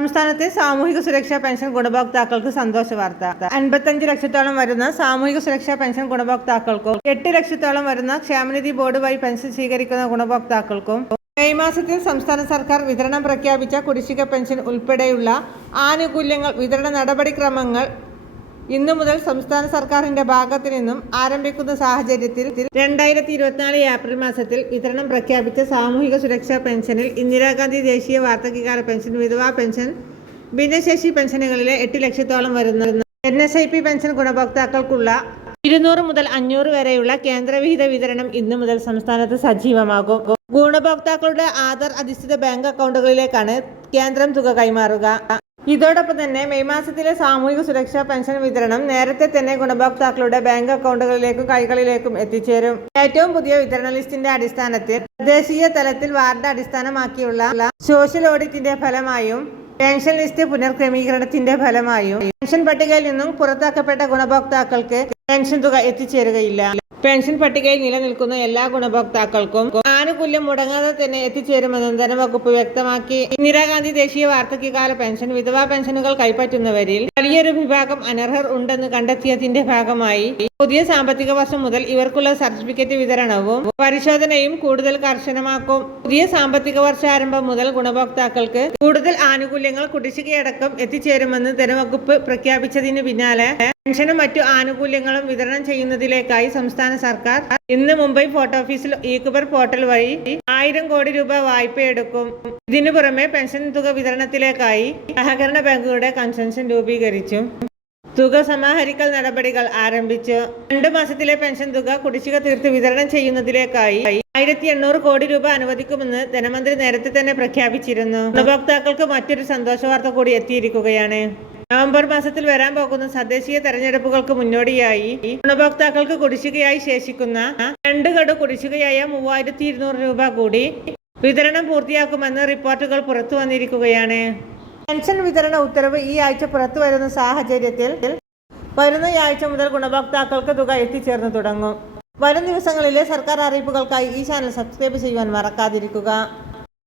സംസ്ഥാനത്തെ സാമൂഹിക സുരക്ഷാ പെൻഷൻ ഗുണഭോക്താക്കൾക്ക് സന്തോഷ വാർത്ത. 55 ലക്ഷത്തോളം വരുന്ന സാമൂഹിക സുരക്ഷാ പെൻഷൻ ഗുണഭോക്താക്കൾക്കും 8 ലക്ഷത്തോളം വരുന്ന ക്ഷേമനിധി ബോർഡ് വഴി പെൻഷൻ സ്വീകരിക്കുന്ന ഗുണഭോക്താക്കൾക്കും മെയ് മാസത്തിൽ സംസ്ഥാന സർക്കാർ വിതരണം പ്രഖ്യാപിച്ച കുടിശ്ശിക പെൻഷൻ ഉൾപ്പെടെയുള്ള ആനുകൂല്യങ്ങൾ വിതരണ നടപടിക്രമങ്ങൾ ഇന്നു മുതൽ സംസ്ഥാന സർക്കാരിന്റെ ഭാഗത്തു നിന്നും ആരംഭിക്കുന്ന സാഹചര്യത്തിൽ 2024 ഏപ്രിൽ മാസത്തിൽ വിതരണം പ്രഖ്യാപിച്ച സാമൂഹിക സുരക്ഷാ പെൻഷനിൽ ഇന്ദിരാഗാന്ധി ദേശീയ വാർദ്ധക്യകാല പെൻഷൻ, വിധവാ പെൻഷൻ, ഭിന്നശേഷി പെൻഷനുകളിലെ 8 ലക്ഷത്തോളം വരുന്ന NSIP പെൻഷൻ ഗുണഭോക്താക്കൾക്കുള്ള 200 മുതൽ 500 വരെയുള്ള കേന്ദ്രവിഹിത വിതരണം ഇന്നു മുതൽ സംസ്ഥാനത്ത് സജീവമാകും. ഗുണഭോക്താക്കളുടെ ആധാർ അധിഷ്ഠിത ബാങ്ക് അക്കൗണ്ടുകളിലേക്കാണ് കേന്ദ്രം തുക കൈമാറുക. ഇതോടൊപ്പം തന്നെ മെയ് മാസത്തിലെ സാമൂഹിക സുരക്ഷാ പെൻഷൻ വിതരണം നേരത്തെ തന്നെ ഗുണഭോക്താക്കളുടെ ബാങ്ക് അക്കൗണ്ടുകളിലേക്കും കൈകളിലേക്കും എത്തിച്ചേരും. ഏറ്റവും പുതിയ വിതരണ ലിസ്റ്റിന്റെ അടിസ്ഥാനത്തിൽ ദേശീയ തലത്തിൽ വാർഡ് അടിസ്ഥാനമാക്കിയുള്ള സോഷ്യൽ ഓഡിറ്റിന്റെ ഫലമായും പെൻഷൻ ലിസ്റ്റ് പുനർക്രമീകരണത്തിന്റെ ഫലമായും പെൻഷൻ പട്ടികയിൽ നിന്നും പുറത്താക്കപ്പെട്ട ഗുണഭോക്താക്കൾക്ക് പെൻഷൻ തുക എത്തിച്ചേരുകയില്ല. പെൻഷൻ പട്ടികയിൽ നിലനിൽക്കുന്ന എല്ലാ ഗുണഭോക്താക്കൾക്കും ആനുകൂല്യം മുടങ്ങാതെ തന്നെ എത്തിച്ചേരുമെന്നും ധനവകുപ്പ് വ്യക്തമാക്കി. ഇന്ദിരാഗാന്ധി ദേശീയ വാർദ്ധക്യകാല പെൻഷൻ, വിധവാ പെൻഷനുകൾ കൈപ്പറ്റുന്നവരിൽ വലിയൊരു വിഭാഗം അനർഹർ ഉണ്ടെന്ന് കണ്ടെത്തിയതിന്റെ ഭാഗമായി പുതിയ സാമ്പത്തിക വർഷം മുതൽ ഇവർക്കുള്ള സർട്ടിഫിക്കറ്റ് വിതരണവും പരിശോധനയും കൂടുതൽ കർശനമാക്കും. പുതിയ സാമ്പത്തിക വർഷാരംഭം മുതൽ ഗുണഭോക്താക്കൾക്ക് കൂടുതൽ ആനുകൂല്യങ്ങൾ കുടിശ്ശികയടക്കം എത്തിച്ചേരുമെന്ന് ധനവകുപ്പ് പ്രഖ്യാപിച്ചതിന് പിന്നാലെ പെൻഷനും മറ്റു ആനുകൂല്യങ്ങളും വിതരണം ചെയ്യുന്നതിലേക്കായി സംസ്ഥാന സർക്കാർ ഇന്ന് മുംബൈ ഫോർട്ട് ഓഫീസിൽ ഇ-കുബർ പോർട്ടൽ വഴി 1000 കോടി രൂപ വായ്പയെടുക്കും. ഇതിനു പുറമെ പെൻഷൻ തുക വിതരണത്തിലേക്കായി സഹകരണ ബാങ്കുകളുടെ കൺസോർഷ്യം രൂപീകരിച്ചു. തുക സമാഹരിക്കൽ നടപടികൾ ആരംഭിച്ചു. 2 മാസത്തിലെ പെൻഷൻ തുക കുടിശ്ശിക തീർത്ത് വിതരണം ചെയ്യുന്നതിലേക്കായി 1800 കോടി രൂപ അനുവദിക്കുമെന്ന് ധനമന്ത്രി നേരത്തെ തന്നെ പ്രഖ്യാപിച്ചിരുന്നു. ഗുണഭോക്താക്കൾക്ക് മറ്റൊരു സന്തോഷ വാർത്ത കൂടി എത്തിയിരിക്കുകയാണ്. നവംബർ മാസത്തിൽ വരാൻ പോകുന്ന തദ്ദേശീയ തെരഞ്ഞെടുപ്പുകൾക്ക് മുന്നോടിയായി ഗുണഭോക്താക്കൾക്ക് കുടിശ്ശികയായി ശേഷിക്കുന്ന 2 ഗഡു കുടിശ്ശികയായ 3200 രൂപ കൂടി വിതരണം പൂർത്തിയാക്കുമെന്ന് റിപ്പോർട്ടുകൾ പുറത്തു വന്നിരിക്കുകയാണ്. പെൻഷൻ വിതരണ ഉത്തരവ് ഈ ആഴ്ച പുറത്തു വരുന്ന സാഹചര്യത്തിൽ വരുന്ന ആഴ്ച മുതൽ ഗുണഭോക്താക്കൾക്ക് തുക എത്തിച്ചേർന്നു തുടങ്ങും. വരും ദിവസങ്ങളിലെ സർക്കാർ അറിയിപ്പുകൾക്കായി ഈ ചാനൽ സബ്സ്ക്രൈബ് ചെയ്യുവാൻ മറക്കാതിരിക്കുക.